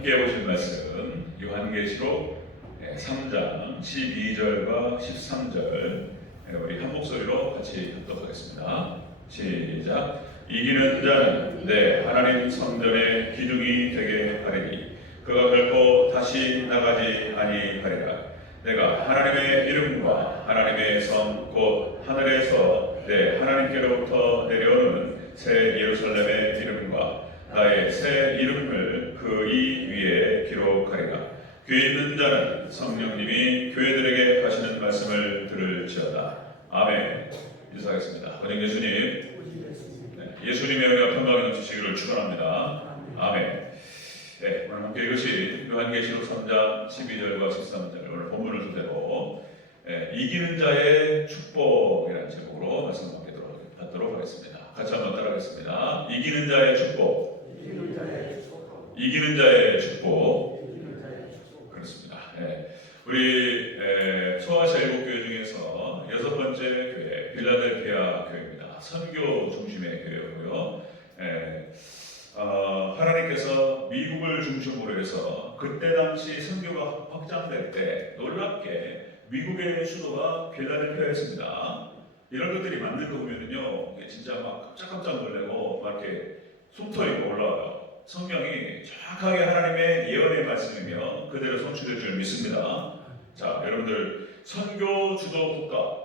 함께 보실 말씀 요한계시록 3장 12절과 13절 우리 한 목소리로 같이 듣도록 하겠습니다. 시작. 이기는 자는 내 하나님 성전의 기둥이 되게 하리니 그가 결코 다시 나가지 아니하리라. 내가 하나님의 이름과 하나님의 성 곧 하늘에서 내 하나님께로부터 내려오는 새 예루살렘의 이름과 나의 새 이름을 그 이 위에 기록하리라. 귀 있는 자는 성령님이 교회들에게 하시는 말씀을 들을지어다. 아멘. 인사하겠습니다. 원영 예수님, 예수님의 은혜와 평강이 넘치시기를 축원합니다. 아멘. 네, 오늘 함께 이것이 요한계시록 3장 12절과 13절 오늘 본문을 주제로 이기는 자의 축복이라는 제목으로 말씀 받도록 하겠습니다. 같이 한번 따라하겠습니다. 이기는 자의 축복. 이기는 자의 축복. 그렇습니다. 우리 소아시아 7교회 중에서 6번째 교회 필라델피아 교회입니다. 선교 중심의 교회고요. 하나님께서 미국을 중심으로 해서 그때 당시 선교가 확장될 때 놀랍게 미국의 수도가 필라델피아였습니다. 이런 것들이 맞는 거 보면은요, 진짜 막 깜짝깜짝 놀래고 막 이렇게 숨터이고 올라와요. 성경이 정확하게 하나님의 예언의 말씀이며 그대로 성취될 줄 믿습니다. 자, 여러분들 선교 주도 국가,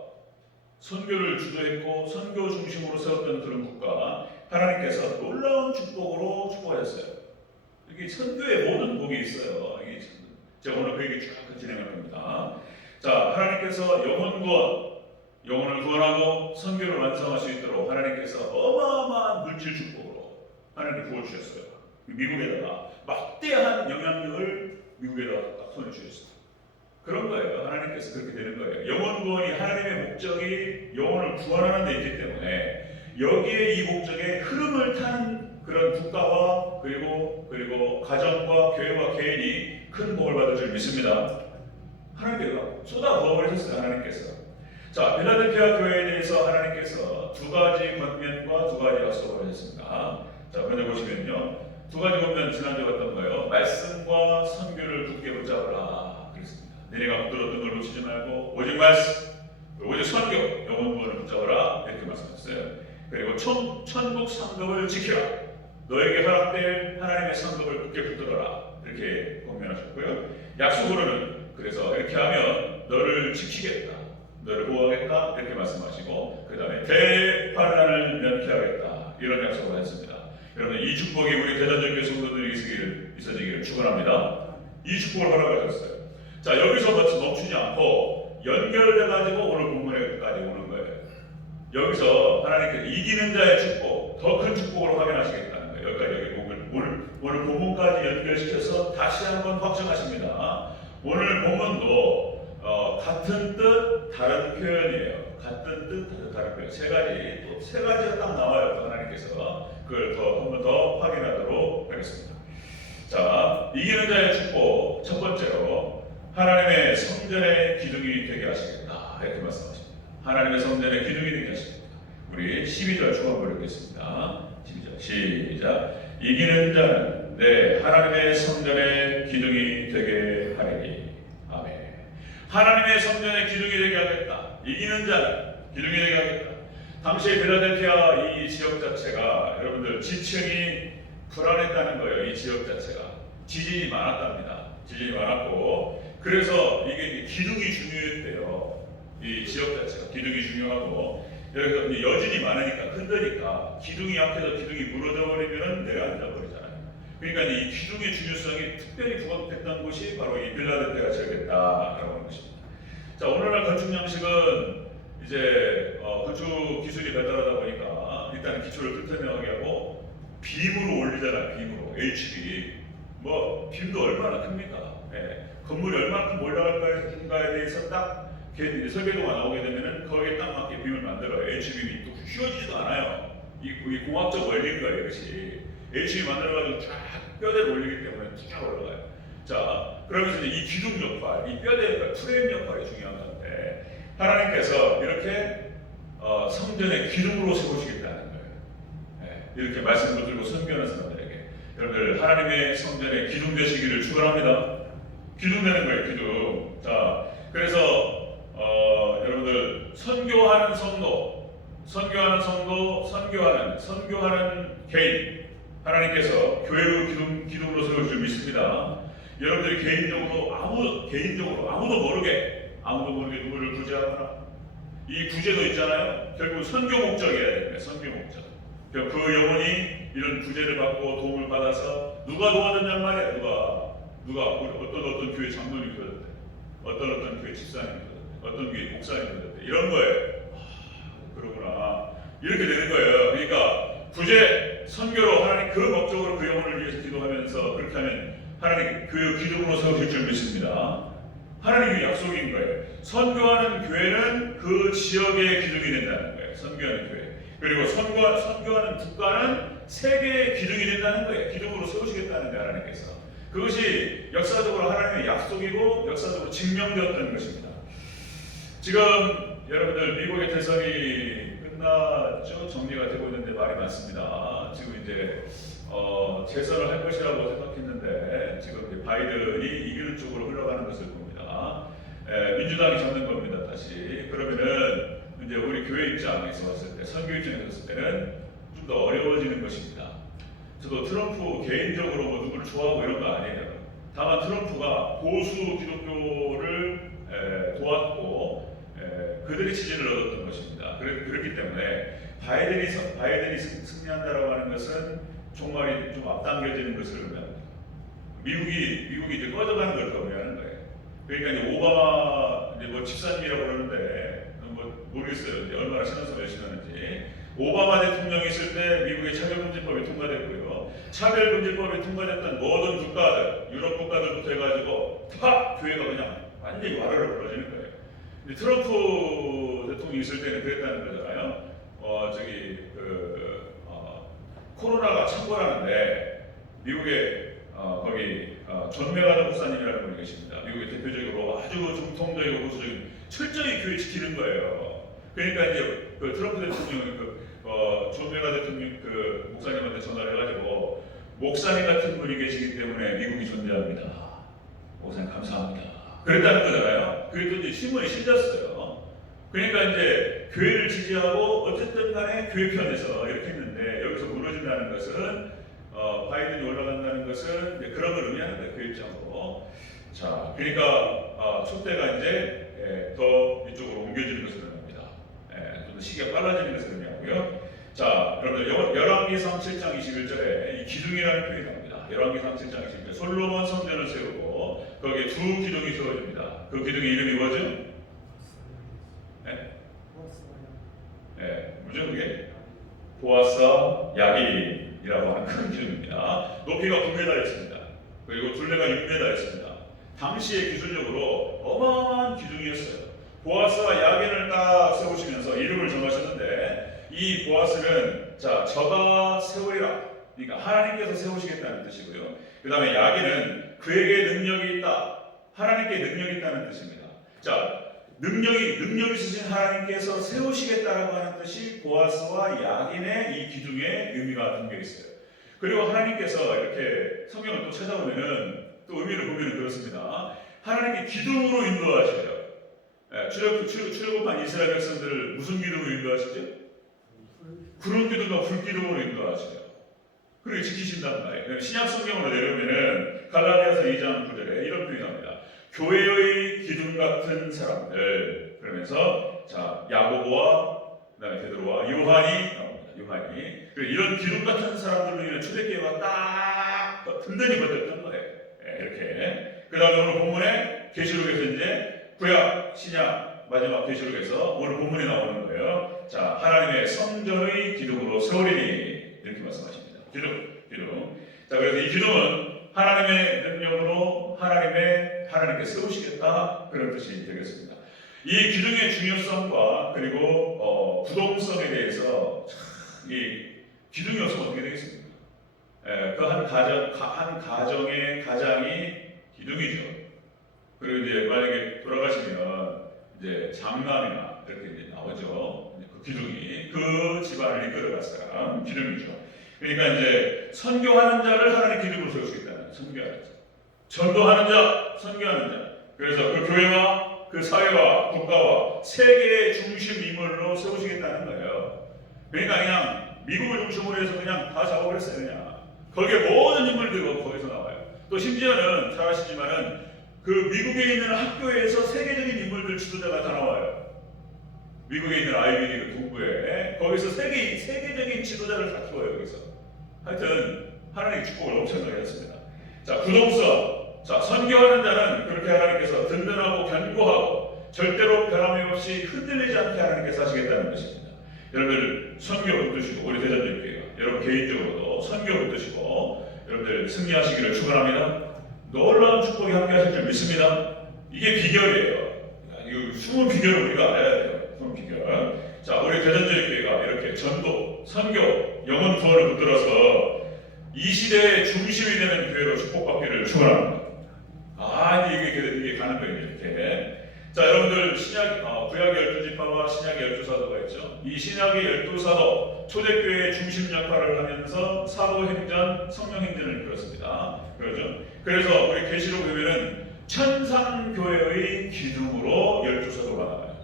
선교를 주도했고 선교 중심으로 세웠던 그런 국가, 하나님께서 놀라운 축복으로 축복하셨어요. 이게 선교의 모든 복이 있어요. 이게 제가 오늘 그 얘기 쭉 진행할 겁니다. 자, 하나님께서 영혼을 구원하고 선교를 완성할 수 있도록 하나님께서 어마어마한 물질 축복으로 하나님께 구원 주셨어요. 미국에다가 막대한 영향력을 미국에다가 딱 손을 주셨어요. 그런 거예요. 하나님께서 그렇게 되는 거예요. 영혼 구원이 하나님의 목적이 영혼을 구원하는 데 있기 때문에 여기에 이 목적의 흐름을 타는 그런 국가와 그리고 가정과 교회와 개인이 큰 복을 받을 줄 믿습니다. 하나님께서 쏟아 부어버리셨어요. 하나님께서. 자, 필라델피아 교회에 대해서 하나님께서 두 가지 권면과 두 가지 약속을 하셨습니다. 자, 먼저 보시면요. 두 가지 권면 지난주에 봤던 거예요. 말씀과 선교를 굳게 붙잡으라. 그랬습니다. 내가 붙들었던 걸 놓치지 말고 오직 말씀, 오직 선교, 영혼 구원을 붙잡으라. 이렇게 말씀하셨어요. 그리고 천국 상급을 지키라. 너에게 허락될 하나님의 상급을 굳게 붙들어라. 이렇게 권면하셨고요. 약속으로는 그래서 이렇게 하면 너를 지키겠다. 너를 보호하겠다. 이렇게 말씀하시고 그 다음에 대환란을 면케하겠다. 이런 약속을 했습니다. 여러분 이 축복이 우리 대전적교 성도들이 있어지기를 축원합니다. 이 축복을 허락하셨어요. 자, 여기서 멈추지 않고 연결돼가지고 오늘 본문에까지 오는 거예요. 여기서 하나님께서 이기는 자의 축복, 더 큰 축복으로 확인하시겠다는 거예요. 여기까지 오늘 본문까지 연결시켜서 다시 한번 확정하십니다. 오늘 본문도 같은 뜻 다른 표현이에요. 같은 뜻 다른 표현. 세 가지가 딱 나와요. 하나님께서 그걸 한 번 더 확인하도록 하겠습니다. 자, 이기는 자의 축복 첫 번째로 하나님의 성전의 기둥이 되게 하시겠다. 이렇게 말씀하십니다. 하나님의 성전의 기둥이 되게 하시겠다. 우리 12절 중간부를 읽겠습니다. 12절 시작. 이기는 자는 내 하나님의 성전의 기둥이 되게 하리니. 아멘. 하나님의 성전의 기둥이 되게 하겠다. 이기는 자는 기둥이 되게 하겠다. 당시에 필라델피아 이 지역 자체가 여러분들 지층이 불안했다는 거예요. 이 지역 자체가 지진이 많았답니다. 지진이 많았고 그래서 이게 기둥이 중요했대요. 이 지역 자체가 기둥이 중요하고 여기서 여진이 많으니까 흔드니까 기둥이 약해서 기둥이 무너져 버리면 내려앉아 버리잖아요. 그러니까 이 기둥의 중요성이 특별히 부각됐던 곳이 바로 이 필라델피아 지역이었다라고 하는 것입니다. 자, 오늘날 건축 양식은 이제 건축 기술이 발달하다 보니까 일단 기초를 튼튼하게 하고 빔으로 올리잖아요. 빔으로 HB 빔도 얼마나 큽니까? 건물이 얼마나 올라갈까에 대해서 딱 설계도가 나오게 되면은 거기에 딱 맞게 빔을 만들어요. HB이 또 휘어지지도 않아요. 이 공학적 원리인 거예요. 이것이 HB 만들어가지고 쫙 뼈대를 올리기 때문에 쫙 올라가요. 자, 그러면서 이제 이 기둥 역할, 이 뼈대 역할, 프레임 역할이 중요한 건데 하나님께서 이렇게 성전의 기둥으로 세우시겠다는 거예요. 이렇게 말씀을 들고 선교하는 사람들에게 여러분들 하나님의 성전에 기둥 되시기를 축원합니다. 기둥 되는 거예요, 기둥. 자, 그래서 여러분들 선교하는 성도, 선교하는 개인, 하나님께서 교회의 기둥으로 세울 줄 믿습니다. 여러분들이 개인적으로 아무도 모르게 누구를 구제하거나, 이 구제도 있잖아요. 결국 선교 목적이어야 됩니다. 선교 목적. 그 영혼이 이런 구제를 받고 도움을 받아서 누가 도와줬냔 말이야. 누가 어떤 교회 장로님이 도와줬대, 어떤 교회 집사님이 도와줬대, 어떤 교회 목사님이 도와줬대, 이런 거예요. 그러구나, 이렇게 되는 거예요. 그러니까 구제, 선교로 하나님 그 목적으로 그 영혼을 위해서 기도하면서 그렇게 하면 하나님 그 기둥으로 세우실 줄 믿습니다. 하나님의 약속인 거예요. 선교하는 교회는 그 지역의 기둥이 된다는 거예요. 선교하는 교회. 그리고 선교하는 국가는 세계의 기둥이 된다는 거예요. 기둥으로 세우시겠다는 데 하나님께서. 그것이 역사적으로 하나님의 약속이고 역사적으로 증명되었던 것입니다. 지금 여러분들 미국의 대선이 끝났죠? 정리가 되고 있는데 말이 많습니다. 지금 이제 재선을 할 것이라고 생각했는데 지금 이제 바이든이 이기는 쪽으로 흘러가는 것을 봅니다. 민주당이 잡는 겁니다. 다시. 그러면은 이제 우리 교회 입장에서 봤을 때, 선교 입장에서 봤을 때는 좀 더 어려워지는 것입니다. 저도 트럼프 개인적으로 뭐 누구를 좋아하고 이런 거 아니에요. 다만 트럼프가 보수 기독교를 도왔고 그들의 지지를 얻었던 것입니다. 그렇기 때문에 바이든이 승리한다라고 하는 것은 정말 좀 앞당겨지는 것을 의미합니다. 미국이 이제 꺼져가는 걸 의미하는 거예요. 그러니까 이제 오바마 이제 뭐 집사님이라고 그러는데 뭐 모르겠어요. 이제 얼마나 신앙생활 열심히 하는지. 오바마 대통령이 있을 때 미국의 차별금지법이 통과됐고요. 차별금지법이 통과됐던 모든 국가들, 유럽 국가들부터 해가지고 다 교회가 그냥 완전히 와르르 벌어지는 거예요. 근데 트럼프 대통령이 있을 때는 그랬다는 거잖아요. 코로나가 창궐하는데 미국의 거기 존 메가더 목사님이라는 분이 계십니다. 미국의 대표적으로 아주 정통적이고 보수적인 철저히 교회 지키는 거예요. 그러니까 이제 그 트럼프 대통령이 존 메가더 대통령 그 목사님한테 전화를 해가지고 목사님 같은 분이 계시기 때문에 미국이 존재합니다. 목사님 감사합니다. 그랬다는 거잖아요. 그게 또 이제 신문에 실렸어요. 그러니까 이제 교회를 지지하고 어쨌든 간에 교회 편에서 이렇게 했는데 여기서 무너진다는 것은 바이든이 올라간다는 것은 이제 그런 걸 의미하는 거예요. 교회 입장으로. 자, 그러니까 촛대가 이제 더 이쪽으로 옮겨지는 것을 의미합니다. 좀 더 시기가 빨라지는 것을 의미하고요. 자, 여러분들 열왕기상 7장 21절에 이 기둥이라는 표현이 나옵니다. 열왕기상 7장 21절 솔로몬 성전을 세우고 거기에 두 기둥이 세워집니다. 그 기둥의 이름이 뭐죠? 뭐죠 그게? 보아사 야긴이라고 하는 큰 기둥입니다. 높이가 9m였습니다. 그리고 둘레가 6m였습니다. 당시의 기술적으로 어마어마한 기둥이었어요. 보아스와 야긴을 딱 세우시면서 이름을 정하셨는데 이 보아스는 저가 세우리라, 그러니까 하나님께서 세우시겠다는 뜻이고요. 그 다음에 야긴은 그에게 능력이 있다, 하나님께 능력이 있다는 뜻입니다. 자, 능력 있으신 하나님께서 세우시겠다라고 하는 뜻이 보아스와 야긴의 이 기둥에 의미가 담겨 있어요. 그리고 하나님께서 이렇게 성경을 또 찾아보면은 또 의미를 보면은 그렇습니다. 하나님께 기둥으로 인도하셔요. 출애굽한 이스라엘 백성들을 무슨 기둥으로 인도하시죠? 구름 기둥과 불 기둥으로 인도하셔요. 그리고 지키신단 말이에요. 신약 성경으로 내려오면은 갈라디아서 2장 9절에 이런 표현이 나옵니다. 교회의 기둥 같은 사람들, 그러면서 야고보와 그다음에 베드로와 요한이 나옵니다. 요한이. 이런 기둥 같은 사람들로 인해 초대교회가 딱 든든히 버텼던 거예요. 이렇게. 그다음에 오늘 본문에 계시록에서 이제 구약, 신약, 마지막 계시록에서 오늘 본문에 나오는 거예요. 자, 하나님의 성전의 기둥으로 세우리니 이렇게 말씀하십니다. 기둥. 자, 그래서 이 기둥은 하나님의 능력으로 하나님께 세우시겠다, 그런 뜻이 되겠습니다. 이 기둥의 중요성과 그리고 부동성에 대해서 이 기둥이 없으면 어떻게 되겠습니까? 그 한 가정의 가장이 기둥이죠. 그리고 이제 만약에 돌아가시면 이제 장남이나 이렇게 이제 나오죠. 그 기둥이 그 집안을 이끌어갈 사람 기둥이죠. 그러니까 이제 선교하는 자를 하나님 기둥으로 세우시겠다는 거예요. 선교하는 자. 전도하는 자, 선교하는 자. 그래서 그 교회와 그 사회와 국가와 세계의 중심 인물로 세우시겠다는 거예요. 그러니까 그냥 미국을 중심으로 해서 그냥 다 잡아버렸어요. 그냥 거기에 모든 인물들이 거기서 나와요. 또 심지어는 잘 아시지만은 그 미국에 있는 학교에서 세계적인 인물들 지도자가 다 나와요. 미국에 있는 아이비리그 동부에 거기서 세계적인 지도자를 다 키워요. 여기서 하여튼 하나님의 축복을 엄청나게 했습니다. 자, 구동성. 자, 선교하는 자는 그렇게 하나님께서 든든하고 견고하고 절대로 변함이 없이 흔들리지 않게 하나님께서 하시겠다는 것입니다. 여러분들 선교 붙드시고 우리 대전교회가 여러분 개인적으로도 선교 붙드시고 여러분들 승리하시기를 축원합니다. 놀라운 축복이 함께 하실 줄 믿습니다. 이게 비결이에요. 이 숨은 비결을 우리가 알아야 돼요. 숨은 비결. 자, 우리 대전교회가 이렇게 전도, 선교, 영혼 구원을 붙들어서 이 시대의 중심이 되는 교회로 축복받기를 축원합니다. 이게 가는 거예요, 이렇게. 자, 여러분들 구약의 12지파와 신약의 12사도가 있죠. 이 신약의 12사도 초대교회의 중심 역할을 하면서 사도행전, 성령행전을 이끌었습니다. 그렇죠? 그래서 우리 계시록 교회는 천상교회의 기둥으로 12사도가 나와요.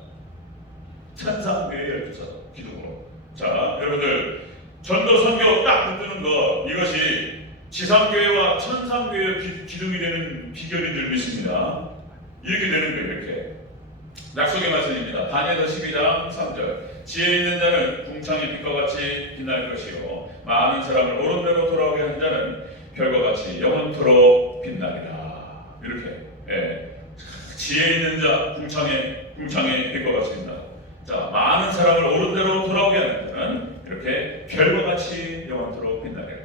천상교회의 12사도 기둥으로. 자, 여러분들 전도 선교 딱 붙드는 것, 이것이 지상교회와 천상교회의 기둥이 되는 비결인 줄 믿습니다. 이렇게 되는 거예요. 이렇게 약속의 말씀입니다. 다니엘서 12장 3절. 지혜 있는 자는 궁창의 빛과 같이 빛날 것이요 많은 사람을 옳은 대로 돌아오게 한 자는 별과 같이 영원토록 빛나리라. 이렇게 지혜 있는 자 궁창의 빛과 같이 빛나. 자, 많은 사람을 옳은 대로 돌아오게 하는 자는 이렇게 별과 같이 영원토록 빛나리라.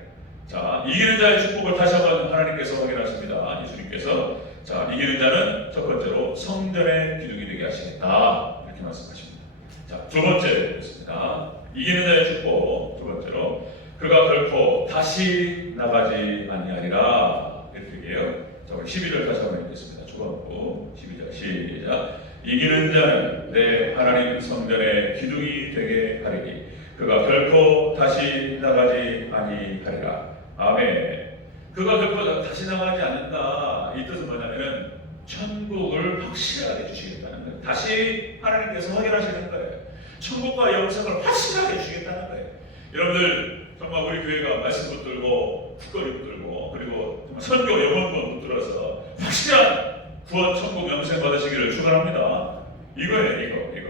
자, 이기는 자의 축복을 다시 한번 하나님께서 확인하십니다. 예수님께서. 자, 이기는 자는 첫 번째로 성전의 기둥이 되게 하시겠다. 이렇게 말씀하십니다. 자, 두 번째였습니다. 이기는 자의 축복. 두 번째로 그가 결코 다시 나가지 아니하리라. 이렇게 얘기해요. 자, 우리 12절 다시 한번 읽겠습니다. 초반부 12절 시작. 이기는 자는 내 하나님 성전의 기둥이 되게 하리니 그가 결코 다시 나가지 아니하리라. 아멘. 그가 결코 다시 나가지 않는다. 이 뜻은 뭐냐면은 천국을 확실하게 주시겠다는 거예요. 다시 하나님께서 확인하시는 거예요. 천국과 영생을 확실하게 주시겠다는 거예요. 여러분들 정말 우리 교회가 말씀 붙들고 국거리 붙들고 그리고 선교 영혼권 붙들어서 확실한 구원 천국 영생 받으시기를 축원합니다. 이거예요. 이거.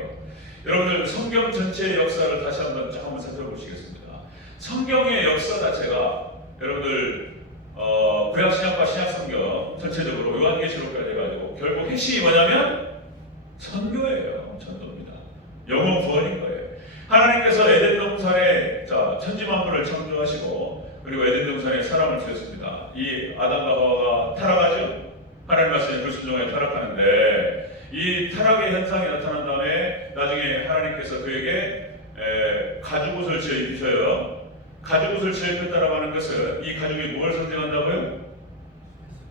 여러분들 성경 전체의 역사를 다시 한번 살펴보시겠습니다. 성경의 역사 자체가 여러분들 구약 신약과 신약 성경 전체적으로 요한계시록까지 해가지고 결국 핵심이 뭐냐면 선교예요. 전도입니다. 영혼 구원인 거예요. 하나님께서 에덴 동산에 천지만물을 창조하시고 그리고 에덴 동산에 사람을 주셨습니다. 이 아담과 하와가 타락하죠. 하나님 말씀에 불순종에 타락하는데 이 타락의 현상이 나타난 다음에 나중에 하나님께서 그에게 가죽옷을 지어 입히셔요. 가죽옷을 지어 입혔다라고 하는 것은 이 가죽이 뭘 상징한다고요?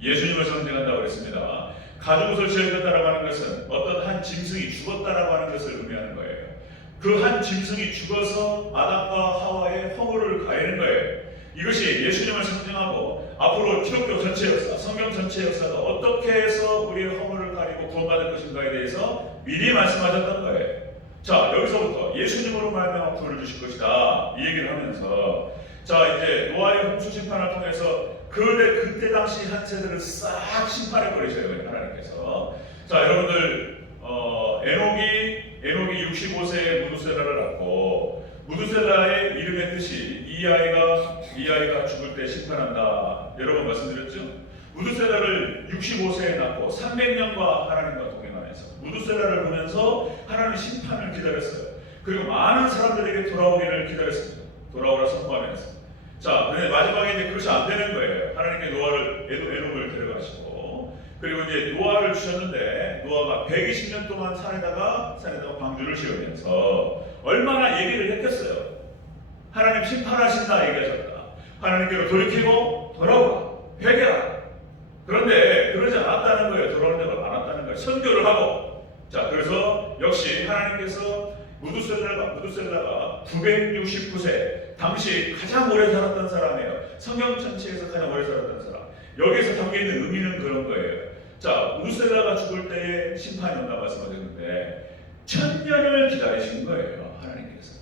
예수님을 상징한다고 했습니다. 가죽옷을 지어 입혔다라고 하는 것은 어떤 한 짐승이 죽었다라고 하는 것을 의미하는 거예요. 그 한 짐승이 죽어서 아담과 하와의 허물을 가리는 거예요. 이것이 예수님을 상징하고 앞으로 기독교 전체 역사, 성경 전체 역사가 어떻게 해서 우리의 허물을 가리고 구원받을 것인가에 대해서 미리 말씀하셨던 거예요. 자, 여기서부터 예수님으로 말미암아 구원을 주실 것이다. 이 얘기를 하면서 자, 이제 노아의 홍수 심판을 통해서 그때 당시 한 세대를 싹 심판해 버리셔요. 하나님께서. 자, 여러분들 에녹이 65세에 무두셀라를 낳고 무두셀라의 이름의 뜻이 이 아이가 죽을 때 심판한다. 여러 번 말씀드렸죠? 무두셀라를 65세에 낳고 300년과 하나님과 동행하면서 무두셀라를 보면서 하나님의 심판을 기다렸어요. 그리고 많은 사람들에게 돌아오기를 기다렸습니다. 돌아오라 선포하면서. 자, 근데 마지막에 이제 그것이 안 되는 거예요. 하나님께 에녹을 데려가시고 그리고 이제 노아를 주셨는데 노아가 120년 동안 산에다가 방주를 지으면서 얼마나 얘기를 했겠어요. 하나님 심판하신다 얘기하셨다. 하나님께로 돌이키고 돌아오라. 회개하라. 그런데 그러지 않았다는 거예요. 돌아오는 데가 많았다는 거예요. 선교를 하고. 자, 그래서 역시 하나님께서 무두셀라가 969세 당시 가장 오래 살았던 사람이에요. 성경 전체에서 가장 오래 살았던 사람. 여기에서 담겨있는 의미는 그런 거예요. 자, 우스라가 죽을 때에 심판이 온다 말씀하셨는데 1000년을 기다리신 거예요. 하나님께서.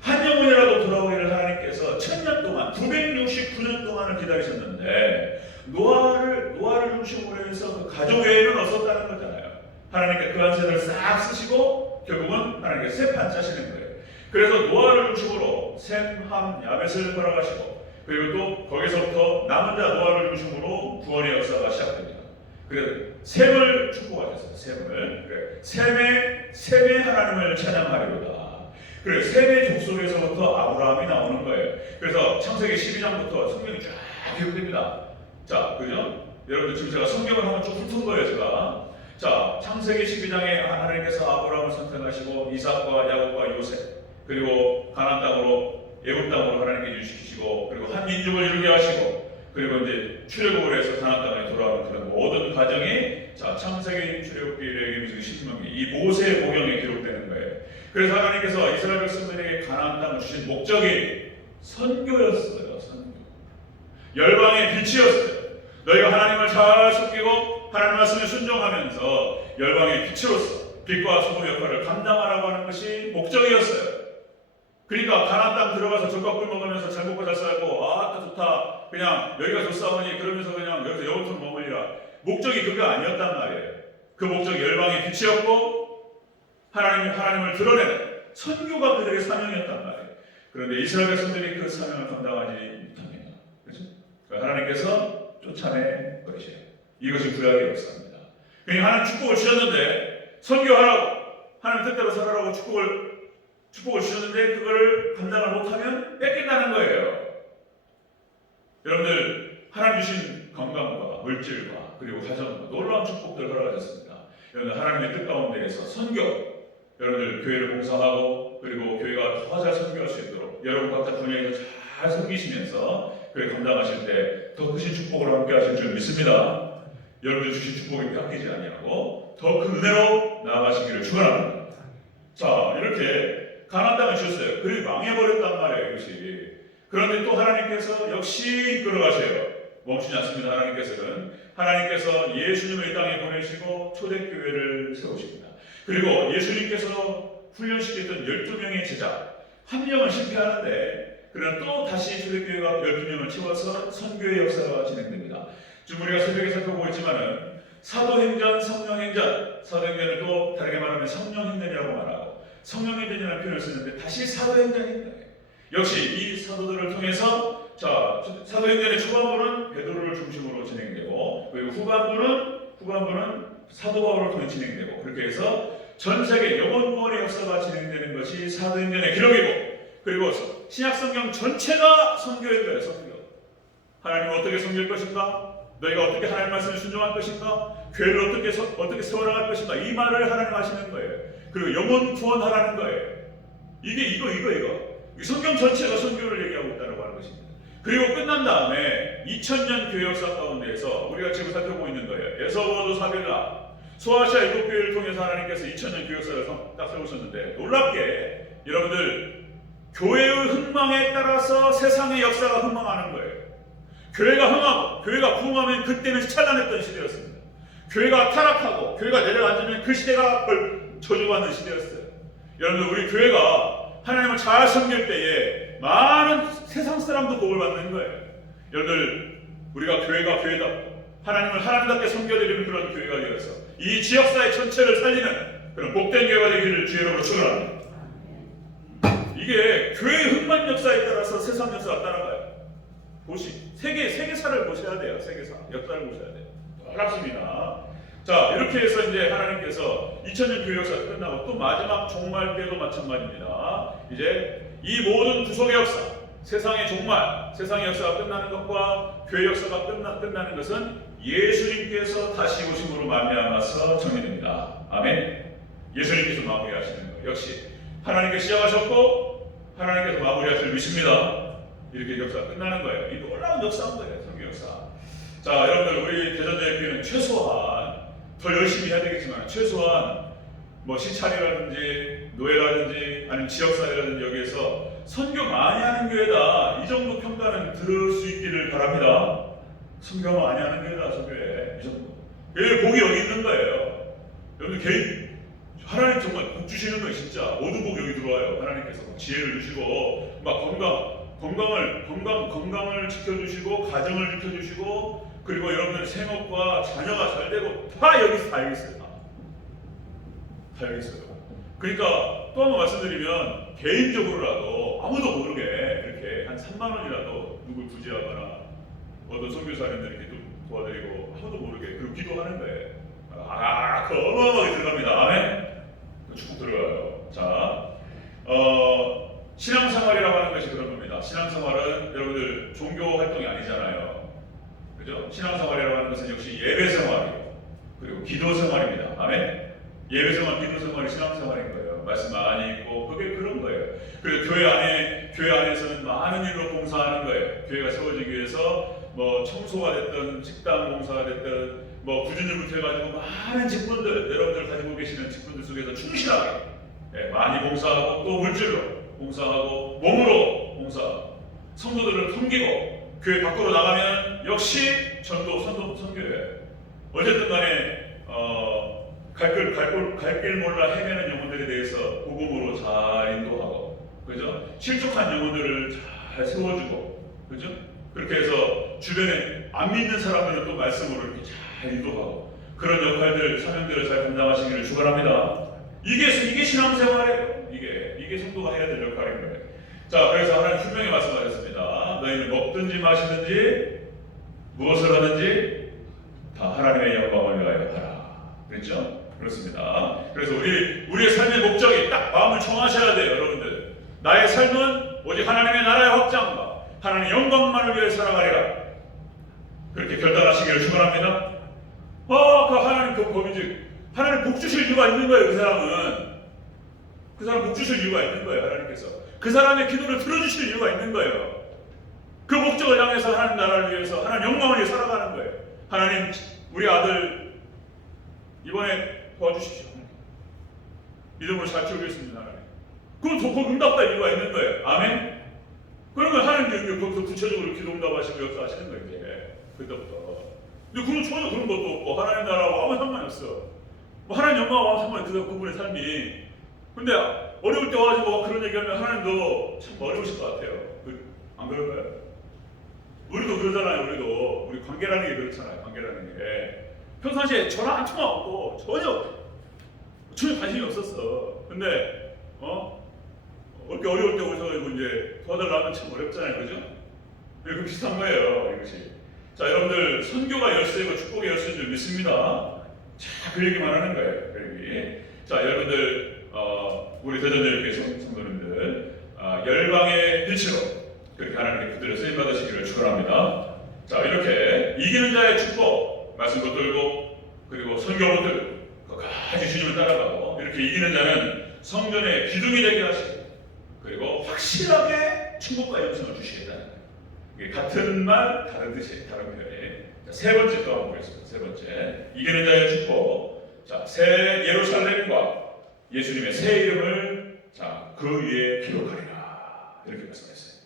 한 영혼이라도 돌아오기를 하나님께서 1000년 동안 969년 동안을 기다리셨는데 노아를 중심으로 해서 그 가족 외에는 없었다는 거잖아요. 하나님께 그 한세를 싹 쓰시고 결국은 하나님께 세 판 짜시는 거예요. 그래서 노아를 중심으로 셈, 함, 야벳을 허락하시고 그리고 또 거기서부터 남은 자 노아를 중심으로 구원의 역사가 시작됩니다. 그래서 셈을 축복하셨어요. 셈을. 셈의 하나님을 찬양하리로다. 그래 셈의 족속에서부터 아브라함이 나오는 거예요. 그래서 창세기 12장부터 성경이 쫙 기록됩니다. 자, 그죠? 여러분들 지금 제가 성경을 한번 좀 훑은 거예요, 제가. 자, 창세기 12장에 하나님께서 아브라함을 선택하시고 이삭과 야곱과 요셉 그리고 가나안 땅으로 애굽 땅으로 하나님께 유식시키시고 그리고 한 민족을 이루게 하시고 그리고 이제 출애굽을 해서 가나안 땅에 돌아오는 그런 모든 과정이 자 창세기, 출애굽기, 레위기, 신명기 이 모세의 보경에 기록되는 거예요. 그래서 하나님께서 이스라엘 백성들에게 가나안 땅을 주신 목적이 선교였어요. 선교. 열방의 빛이었어요. 너희가 하나님을 잘 섬기고 하나님 말씀에 순종하면서 열방의 빛으로서 빛과 소금 역할을 감당하라고 하는 것이 목적이었어요. 그러니까 가나안 땅 들어가서 젖과 꿀 먹으면서 잘 먹고 잘 살고 아 좋다 그냥 여기가 좋사오니 그러면서 그냥 여기서 영원토록 머물리라. 목적이 그게 아니었단 말이에요. 그 목적이 열방의 빛이었고 하나님을 드러내는 선교가 그들의 사명이었단 말이에요. 그런데 이스라엘 백성들이 그 사명을 감당하지 못합니다. 그렇죠? 하나님께서 쫓아내 버리셔요. 이것이 구약의 역사입니다. 그러니까 하나님 축복을 주셨는데 선교하라고 하나님 뜻대로 살아라고 축복을 주셨는데 그걸 감당을 못하면 뺏긴다는 거예요. 여러분들 하나님 주신 건강과 물질과 그리고 가정과 놀라운 축복들을 허락하셨습니다. 여러분들 하나님의 뜻 가운데에서 선교 여러분들 교회를 봉사하고 그리고 교회가 더 잘 선교할 수 있도록 여러분 각자 분야에서 잘 섬기시면서 그걸 감당하실 때 더 크신 축복을 함께 하실 줄 믿습니다. 여러분들 주신 축복이 깎이지 아니하고 더 큰 은혜로 나아가시기를 축원합니다. 자 이렇게 가나안 땅을 주셨어요. 그리고 망해버렸단 말이에요. 이것이. 그런데 또 하나님께서 역시 이끌어가셔요. 멈추지 않습니다. 하나님께서 예수님을 이 땅에 보내시고 초대교회를 세우십니다. 그리고 예수님께서 훈련시켰던 12명의 제자 한 명은 실패하는데 그러나 또 다시 초대교회가 12명을 채워서 선교의 역사가 진행됩니다. 지금 우리가 새벽에 살펴보고 있지만은 사도행전, 성령행전, 사도행전을 또 다르게 말하면 성령행전이라고 말하고 성령행전이라는 표현을 쓰는데 다시 사도행전입니다. 역시 이 사도들을 통해서 자 사도행전의 초반부는 베드로를 중심으로 진행되고 그리고 후반부는 사도 바울을 통해 진행되고 그렇게 해서 전 세계 영원 구원의 역사가 진행되는 것이 사도행전의 기록이고 그리고 신약성경 전체가 선교인 거예요. 선교. 하나님을 어떻게 섬길 것인가? 너희가 어떻게 하나님 말씀에 순종할 것인가? 교회를 어떻게 세워나갈 것인가? 이 말을 하나님 하시는 거예요. 그리고 영원 구원하라는 거예요. 이거. 이 성경 전체가 선교를 얘기하고 있다고 하는 것입니다. 그리고 끝난 다음에 2000년 교회 역사 가운데에서 우리가 지금 살펴보고 있는 거예요. 에서버도 사빌라 소아시아 7교회를 통해서 하나님께서 2000년 교회 역사를 딱 세우셨는데 놀랍게 여러분들 교회의 흥망에 따라서 세상의 역사가 흥망하는 거예요. 교회가 흥하고 교회가 부흥하면 그때는 찬란했던 시대였습니다. 교회가 타락하고 교회가 내려앉으면 그 시대가 저주받는 시대였어요. 여러분들 우리 교회가 하나님을 잘 섬길 때에 많은 세상 사람도 복을 받는 거예요. 여러분들 우리가 교회가 교회답고 하나님을 하나님답게 섬겨드리는 그런 교회가 되어서 이 지역사회 전체를 살리는 그런 복된 교회가 되기를 주의 이름으로 축원합니다. 이게 교회의 흥만 역사에 따라서 세상 역사가 따라가요. 세계사를 보셔야 돼요. 세계사 역사를 보셔야 돼요. 놀랍습니다. 자 이렇게 해서 이제 하나님께서 2000년 교회 역사가 끝나고 또 마지막 종말 때도 마찬가지입니다. 이제 이 모든 구속의 역사, 세상의 종말, 세상의 역사가 끝나는 것과 교회 역사가 끝나는 것은 예수님께서 다시 오심으로 말미암아서 정해집니다. 아멘. 예수님께서 마무리하시는 것 역시 하나님께서 시작하셨고 하나님께서 마무리하실 믿습니다. 이렇게 역사가 끝나는 거예요. 이 놀라운 역사인 거예요. 성교 역사. 자 여러분들 우리 대전제일교회는 최소한 더 열심히 해야 되겠지만 최소한 뭐 시찰이라든지 노예라든지 아니면 지역사회라든지 여기에서 선교 많이 하는 교회다. 이 정도 평가는 들을 수 있기를 바랍니다. 선교 많이 하는 교회다. 선교회 이 정도. 예, 복이 여기 있는 거예요. 여러분들 개인 하나님 정말 복 주시는 거예요. 진짜 모든 복 여기 들어와요. 하나님께서 지혜를 주시고 막 건강을 지켜주시고 가정을 지켜주시고 그리고 여러분들 생업과 자녀가 잘 되고 다 여기서 다 여기 있어요. 다 여기 있어요. 그러니까 또 한 번 말씀드리면 개인적으로라도 아무도 모르게 이렇게 한 3만 원이라도 누굴 구제하거나 어떤 선교사님들 이렇게 좀 도와드리고 아무도 모르게 그리고 기도하는 거예요. 그 어마어마하게 들어갑니다. 아멘. 축복 들어가요. 자, 신앙생활이라고 하는 것이 그런 겁니다. 신앙생활은 여러분들 종교 활동이 아니잖아요. 그죠? 신앙생활이라고 하는 것은 역시 예배생활이고 그리고 기도생활입니다. 아멘. 예배생활, 기도생활이 신앙생활인 거예요. 말씀 많이 읽고 그게 그런 거예요. 그래서 교회 안에서는 많은 일로 봉사하는 거예요. 교회가 세워지기 위해서 뭐 청소가 됐든 식당 봉사가 됐든 뭐 구준일부터 해가지고 많은 직분들 여러분들 가지고 계시는 직분들 속에서 충실하게 많이 봉사하고 또 물질로 봉사하고 몸으로 봉사하고 성도들을 섬기고 교회 밖으로 나가면 역시 선교회 어쨌든 간에 갈 길 몰라 헤매는 영혼들에 대해서 복음으로 잘 인도하고 그죠? 실족한 영혼들을 잘 세워주고 그죠? 그렇게 해서 주변에 안 믿는 사람들은 또 말씀으로 이렇게 잘 인도하고 그런 역할들, 사명들을 잘 감당하시기를 축원합니다. 이게 신앙생활이에요. 이게 성도가 해야 될 역할인 거예요. 자, 그래서 하나님 분명히 말씀하셨습니다. 너희는 먹든지 마시든지 무엇을 하든지 다 하나님의 영광을 위하여 하라. 그랬죠? 그렇습니다. 그래서 우리의 삶의 목적이 딱 마음을 정하셔야 돼요, 여러분들. 나의 삶은 오직 하나님의 나라의 확장과 하나님의 영광만을 위해 살아가리라. 그렇게 결단하시기를 축원합니다. 그 하나님 거기지. 하나님 복 주실 이유가 있는 거예요. 그 사람 복 주실 이유가 있는 거예요. 하나님께서 그 사람의 기도를 들어주실 이유가 있는 거예요. 그 목적을 향해서 하나님 나라를 위해서 하나님 영광을 위해 살아가는 거예요. 하나님 우리 아들 이번에 도와주십시오. 믿음으로 잘 키우겠습니다. 하나님. 그럼 더 응답할 이유가 있는 거예요. 아멘. 그러면 하나님께 거기서 구체적으로 기도 응답하시고 역사하시는 거예요. 이제 그때부터. 근데 그건 전혀 그런 것도 없고 하나님 나라와 아무 상관이 없어. 뭐 하나님 영광과 아무 상관이 없어. 그분의 삶이. 근데 어려울 때 와가지고 그런 얘기하면 하나님도 참 어려우실 것 같아요. 안 그럴까요? 우리도 그러잖아요. 우리 관계라는 게 그렇잖아요. 관계라는 게 평상시에 전화 한 통화 없고 전혀 관심이 없었어. 근데 이렇게 어려울 때 오셔가지고 이제 도와달라면 참 어렵잖아요. 그죠? 그 비슷한 거예요. 이것이. 자, 여러분들 선교가 열쇠고 축복의 열쇠인 줄 믿습니다. 자, 그 얘기만 하는 거예요. 그 얘기. 자, 여러분들 우리 대전제일교회 성도님들 열방의 빛으로 그렇게 하나님께 그들을 쓰임 받으시기를 축원합니다. 자, 이렇게 이기는 자의 축복 말씀 붙들고 그리고 선교 붙들고 끝까지 주님을 따라가고 이렇게 이기는 자는 성전의 기둥이 되게 하시고 그리고 확실하게 축복과 영생을 주시겠다는 거예요. 이게 같은 말 다른 뜻이에요. 다른 표현이에요. 세 번째 또 한번 보겠습니다. 세 번째 이기는 자의 축복. 자, 새 예루살렘과 예수님의 새 이름을 그 위에 기록하리라 이렇게 말씀했어요.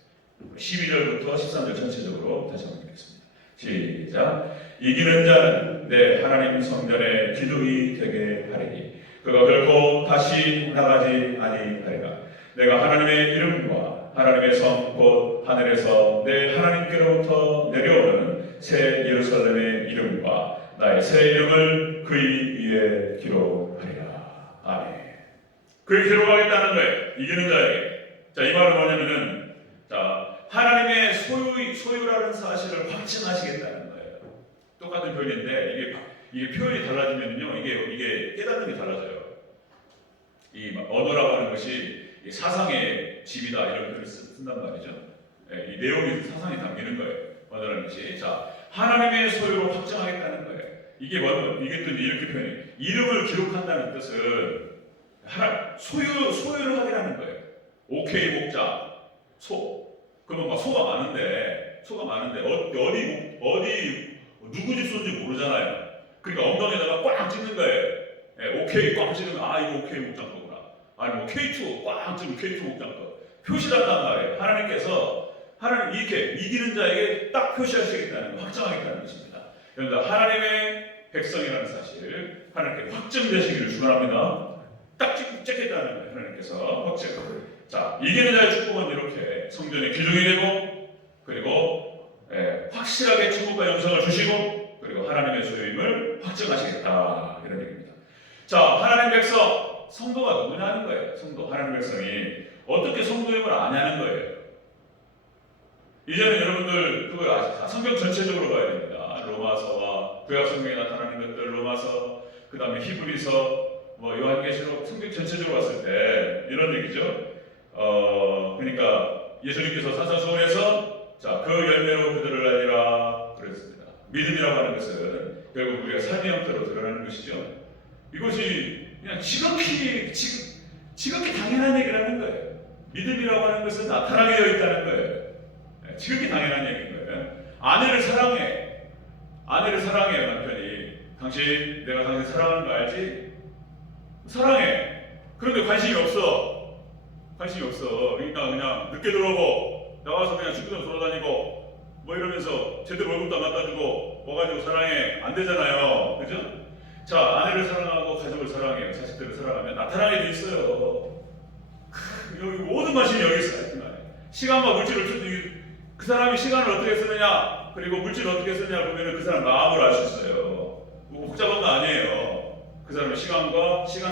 12절부터 13절 전체적으로 다시 한번 읽겠습니다. 시작. 이기는 자는 내 하나님 성전의 기둥이 되게 하리니 그가 결코 다시 나가지 아니하리라. 내가 하나님의 이름과 하나님의 성 곧 하늘에서 내 하나님께로부터 내려오는 새 예루살렘의 이름과 나의 새 이름을 그의 위에 기록하리라. 아멘. 그를 기록하겠다는 거예요. 이기는 자에게. 자, 이 말은 뭐냐면은 하나님의 소유라는 사실을 확증하시겠다는 거예요. 똑같은 표현인데 이게 표현이 달라지면요 이게 깨닫는 게 달라져요. 이 언어라고 하는 것이 사상의 집이다 이런 표현을 쓴단 말이죠. 이 내용이 사상이 담기는 거예요. 언어라는 것이. 자, 하나님의 소유를 확증하겠다는 거예요. 이게 또 이렇게 표현해요. 이름을 기록한다는 뜻은 소유를 하기라는 거예요. 오케이 목자 그러면 막 소가 많은데 어디 누구 집 소인지 모르잖아요. 그러니까 엉덩이에다가 꽉 찍는 거예요. 오케이 꽉 찍으면 이거 오케이 목장 거구나. 아니 뭐 K2 꽉 찍으면 K2 목장 거. 표시를 한단 말이에요. 하나님 이렇게 이기는 자에게 딱 표시하시겠다는 거, 확정하겠다는 것입니다. 그런데 하나님의 백성이라는 사실 하나님께 확정되시기를 축원합니다. 딱 찍겠다는 거예요. 하나님께서 확정. 자, 이기는 자의 축복은 이렇게 성전의 기둥이 되고, 그리고 확실하게 천국과 영생을 주시고, 그리고 하나님의 소유임을 확정하시겠다, 이런 얘기입니다. 자, 하나님 백성, 성도가 누구냐 하는 거예요. 성도, 하나님 백성이 어떻게 성도임을 아냐는 거예요. 이제는 여러분들 그거 성경 전체적으로 봐야 됩니다. 로마서와 구약 성경에 나타나는 것들, 로마서, 그 다음에 히브리서, 요한계시록, 성경 전체적으로 봤을 때 이런 얘기죠. 그러니까 예수님께서 산산수훈에서 자, 그 열매로 그들을 알리라 그랬습니다. 믿음이라고 하는 것은 결국 우리가 삶의 형태로 드러나는 것이죠. 이것이 그냥 지극히 당연한 얘기를 하는 거예요. 믿음이라고 하는 것은 나타나게 되어 있다는 거예요. 지극히 당연한 얘기인 거예요. 아내를 사랑해, 남편이. 내가 당신 사랑하는 거 알지? 사랑해. 그런데 관심이 없어. 그러니까 그냥 늦게 들어오고, 나가서 그냥 축구 좀 돌아다니고, 이러면서 제대로 월급도 안 갖다 주고, 가지고 사랑해. 안 되잖아요. 그죠? 자, 아내를 사랑하고 가족을 사랑해요. 자식들을 사랑하면 나타나게 돼 있어요. 여기 모든 관심이 여기 있어요. 시간과 물질을 그 사람이 시간을 어떻게 쓰느냐, 그리고 물질을 어떻게 쓰느냐 보면은 그 사람 마음을 알 수 있어요. 복잡한 거 아니에요. 그 사람의 시간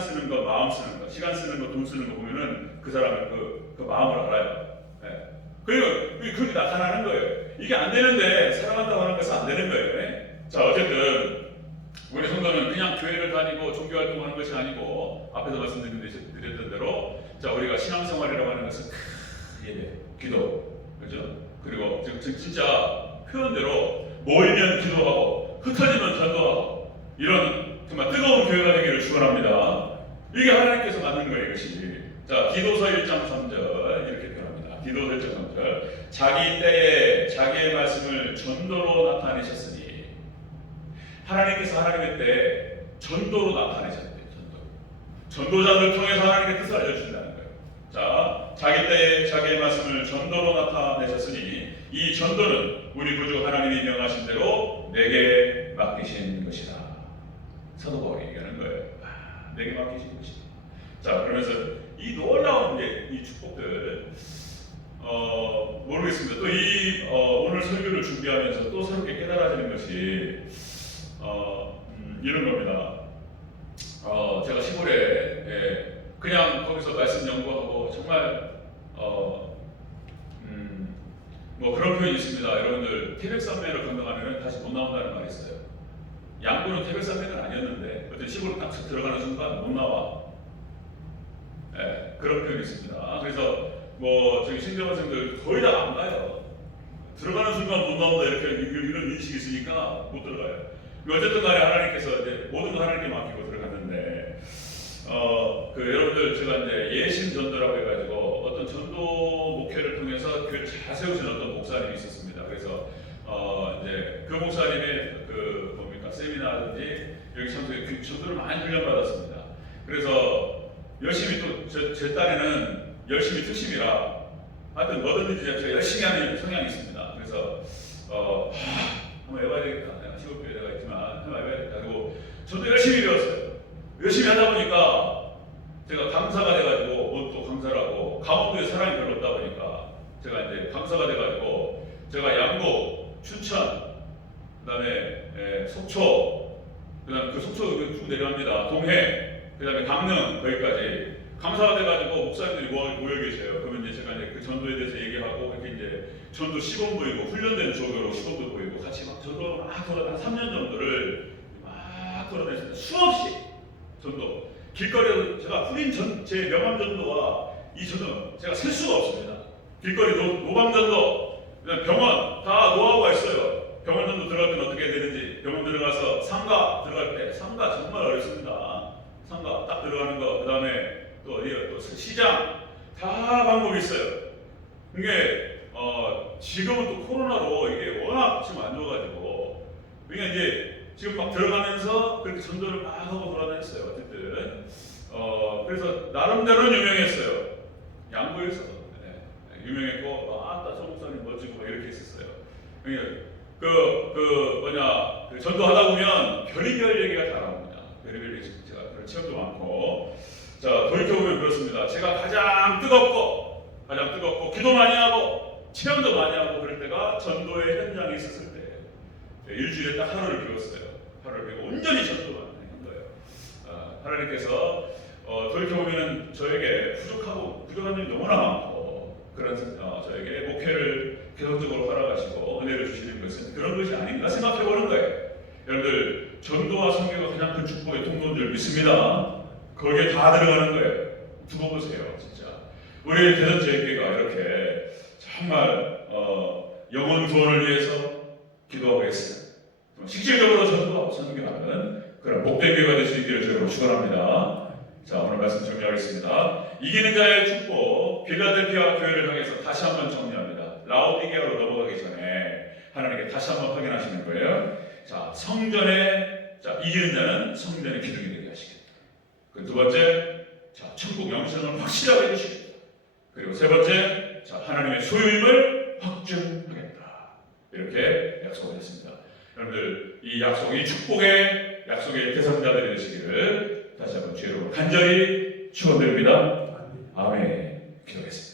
쓰는 거, 마음 쓰는 거, 시간 쓰는 거, 돈 쓰는 거 보면은 그 사람의 그 마음을 알아요. 그리고 그게 나타나는 거예요. 이게 안 되는데 사랑한다고 하는 것은 안 되는 거예요. 자, 어쨌든 우리 성도는 그냥 교회를 다니고 종교활동하는 것이 아니고, 앞에서 말씀드렸던 대로, 자, 우리가 신앙생활이라고 하는 것은 예배, 기도, 그죠? 그리고 진짜 표현대로 모이면 기도하고 흩어지면 전도하고, 이런 정말 뜨거운 교회가 되기를 축원합니다. 이게 하나님께서 만든 거예요, 이것이. 자, 기도서 1장 3절 이렇게 표현합니다. 기도서 1장 3절. 자기 때에 자기의 말씀을 전도로 나타내셨으니, 하나님께서 하나님의 때 전도로 나타내셨대요. 전도자들을 통해서 하나님의 뜻을 알려주신다는 거예요. 자, 자기 때에 자기의 말씀을 전도로 나타내셨으니, 이 전도는 우리 구주 하나님이 명하신 대로 내게 맡기신 것이다. 사도 바울이 얘기하는 거예요. 내게 맡기신 것이다. 자, 그러면서 이 놀라운 이 축복들, 모르겠습니다. 또 오늘 설교를 준비하면서 또 새롭게 깨달아지는 것이 이런 겁니다. 제가 시골에 그냥 거기서 말씀 연구하고 정말 그런 표현이 있습니다. 여러분들 태백산맥을 건너가면 다시 못 나온다는 말이 있어요. 양구는 태백산맥은 아니었는데 어떤 시골로 딱 들어가는 순간 못 나와. 그런 표현이 있습니다. 그래서 저희 신대원생들 거의 다 안 가요. 들어가는 순간 못 나온다 이런 인식이 있으니까 못 들어가요. 어쨌든 간에 하나님께서 이제 모든 거 하나님께 맡기고 들어갔는데, 여러분들 제가 이제 예심 전도라고 해가지고 어떤 전도 목회를 통해서 교회를 잘 세우신 어떤 목사님이 있었습니다. 그래서 이제 그 목사님의 세미나든지 여기 참석해 그 전도를 많이 훈련받았습니다. 그래서 열심히 또 제 딸에는 열심히 특심이라 하여튼 뭐든지 제가 열심히 하는 성향이 있습니다. 그래서 한번 해봐야 되겠다. 내가 시골교회가 있지만 한번 해봐야겠다. 그리고 저도 열심히 배웠어요. 열심히 하다 보니까 제가 강사가 돼가지고 또 강사를 하고, 강원도에 사람이 별로 없다 보니까 제가 이제 강사가 돼가지고, 제가 양구, 춘천, 그다음에 속초, 그다음에 그 속초 쭉 내려갑니다. 동해, 그다음에 강릉 거기까지 강사가 돼가지고 목사님들이 모여 계세요. 그러면 이제 제가 이제 그 전도에 대해서 얘기하고, 이렇게 이제 전도 시범 보이고 훈련된 조교로 시범도 보이고 같이 전도 막 돌아다 3년 정도를 막 돌아다녔습니다. 수없이 전도. 길거리에서 제가 제 명함 전도와 이 전도 제가 셀 수가 없습니다. 길거리 노방 전도, 병원 다 노하우가 있어요. 병원 전도 들어갈 때는 어떻게 해야 되는지, 병원 들어가서 상가 들어갈 때, 상가 정말 어렵습니다. 상가 딱 들어가는 거, 그 다음에 또 시장 다 방법이 있어요. 이게 지금은 또 코로나로 이게 워낙 지금 안 좋아가지고, 그러니까 이제 지금 막 들어가면서 그렇게 전도를 막 하고 돌아다녔어요. 어쨌든 그래서 나름대로는 유명했어요. 양구에서. 유명했고 아따 저 목사님 멋지고 막 이렇게 했었어요. 전도하다 보면 별의별 얘기가 다 나옵니다. 별의별 얘기 제가 그런 체험도 많고. 자, 돌이켜보면 그렇습니다. 제가 가장 뜨겁고 기도 많이 하고 체험도 많이 하고 그럴 때가 전도의 현장에 있었을 때 일주일에 딱 하루를 비웠어요. 하루를 비우고 온전히 전도만 한 거예요. 하나님께서 돌이켜보면 저에게 부족한 점이 너무나 많고 그런 저에게 목회를 계속적으로 허락하시고 은혜를 주시는 것은 그런 것이 아닌가 생각해보는 거예요. 여러분들 전도와 선교가 가장 큰 축복의 통로인 줄 믿습니다. 거기에 다 들어가는 거예요. 두고 보세요, 진짜. 우리 대전제일교회가 이렇게 정말 영혼 구원을 위해서 기도하고 있어요. 실질적으로 전도하고 선교하는 그런 복된 교회가 될 수 있기를 주님으로 축원합니다. 자, 오늘 말씀 정리하겠습니다. 이기는 자의 축복, 빌라델피아 교회를 향해서 다시 한번 정리합니다. 라오디게아로 넘어가기 전에 하나님께 다시 한번 확인하시는 거예요. 자, 이기는 자는 성전에 기둥이 되게 하시겠다. 그 두 번째, 자, 천국 영생을 확실하게 해주시겠다. 그리고 세 번째, 자, 하나님의 소유임을 확증하겠다. 이렇게 약속을 했습니다. 여러분들 이 약속, 이 축복의 약속의 대상자들이 되시기를 다시 한번 주의로 간절히 축원드립니다. 아멘. 기도하겠습니다.